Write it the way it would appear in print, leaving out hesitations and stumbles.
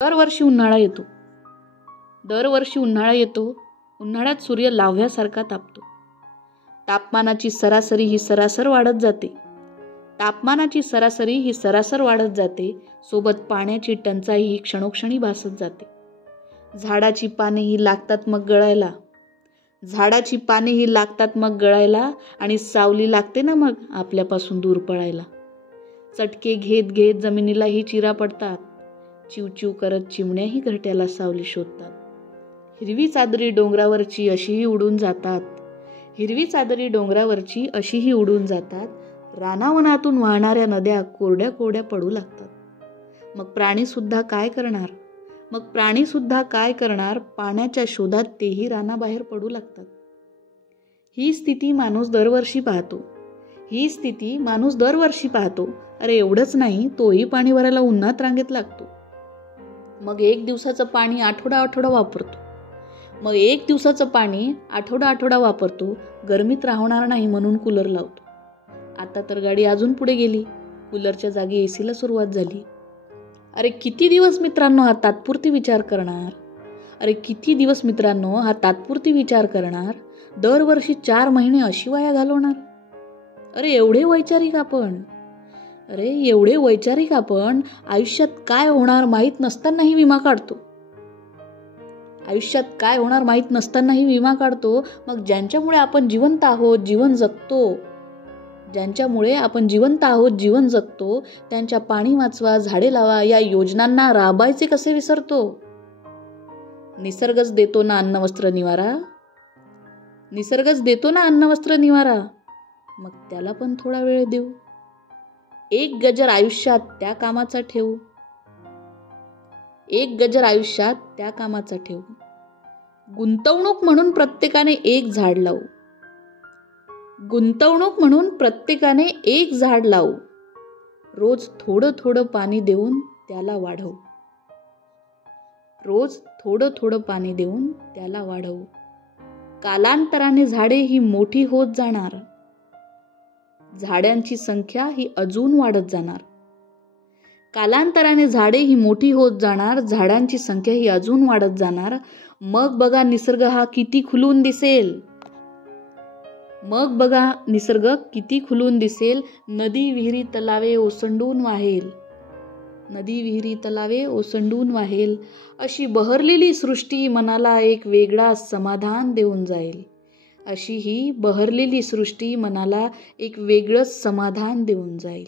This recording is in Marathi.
दरवर्षी उन्हाळा येतो. दरवर्षी उन्हाळा येतो. उन्हाळ्यात सूर्य लाव्ह्यासारखा तापतो. तापमानाची सरासरी ही सरासर वाढत जाते. तापमानाची सरासरी ही सरासर वाढत जाते. सोबत पाण्याची टंचाई ही क्षणोक्षणी भासत जाते. झाडाची पाने ही लागतात मग गळायला. झाडाची पाने ही लागतात मग गळायला आणि सावली लागते ना मग आपल्यापासून दूर पळायला. चटके घेत घेत जमिनीलाही चिरा पडतात. चिवचिव करत चिमण्याही घरट्याला सावली शोधतात. हिरवी चादरी डोंगरावरची अशीही उडून जातात. हिरवी चादरी डोंगरावरची अशीही उडून जातात. रानावनातून वाहणाऱ्या नद्या कोरड्या कोरड्या पडू लागतात. मग प्राणीसुद्धा काय करणार? मग प्राणीसुद्धा काय करणार? पाण्याच्या शोधात तेही रानाबाहेर पडू लागतात. ही स्थिती माणूस दरवर्षी पाहतो. ही स्थिती माणूस दरवर्षी पाहतो. अरे एवढंच नाही, तोही पाणी भरायला उन्हात रांगेत लागतो. मग एक दिवसाचं पाणी आठवडा वापरतो. मग एक दिवसाचं पाणी आठवडा वापरतो. गरमीत राहणार नाही म्हणून कूलर लावतो. आता तर गाडी अजून पुढे गेली. कूलरच्या जागी एसीला सुरुवात झाली. अरे किती दिवस मित्रांनो हा तात्पुरती विचार करणार? अरे किती दिवस मित्रांनो हा तात्पुरती विचार करणार? दरवर्षी 4 महिने अशी वाया घालवणार? अरे एवढे वैचारिक आपण. आयुष्यात काय होणार माहीत नसतानाही विमा काढतो. आयुष्यात काय होणार माहीत नसतानाही विमा काढतो. मग ज्यांच्यामुळे आपण जिवंत आहोत, जीवन जगतो, ज्यांच्यामुळे आपण जिवंत आहोत, जीवन जगतो, त्यांच्या पाणी वाचवा, झाडे लावा या योजनांना राबायचे कसे विसरतो? निसर्गच देतो ना अन्न वस्त्र निवारा. निसर्गच देतो ना अन्न वस्त्र निवारा. मग त्याला पण थोडा वेळ देऊ. 1 गजर आयुष्यात त्या कामाचा ठेवू. 1 गजर आयुष्यात त्या कामाचा ठेवू. गुंतवणूक म्हणून प्रत्येकाने 1 झाड लावू. गुंतवणूक म्हणून प्रत्येकाने 1 झाड लावू. रोज थोडं थोडं पाणी देऊन त्याला वाढवू. रोज थोडं थोडं पाणी देऊन त्याला वाढवू. कालांतराने झाडे ही मोठी होत जाणार. झाडांची संख्या ही अजून वाढत जाणार. कालांतराने झाडे ही मोठी होत जाणार. झाडांची संख्या ही अजून वाढत जाणार. मग बघा निसर्ग हा किती खुलून दिसेल. मग बघा निसर्ग किती खुलून दिसेल. नदी विहिरी तलावे ओसंडून वाहेल. नदी विहिरी तलावे ओसंडून वाहेल. अशी बहरलेली सृष्टी मनाला एक वेगळा समाधान देऊन जाईल. अशी ही बहरलेली सृष्टी मनाला एक वेगळंच समाधान देऊन जाईल.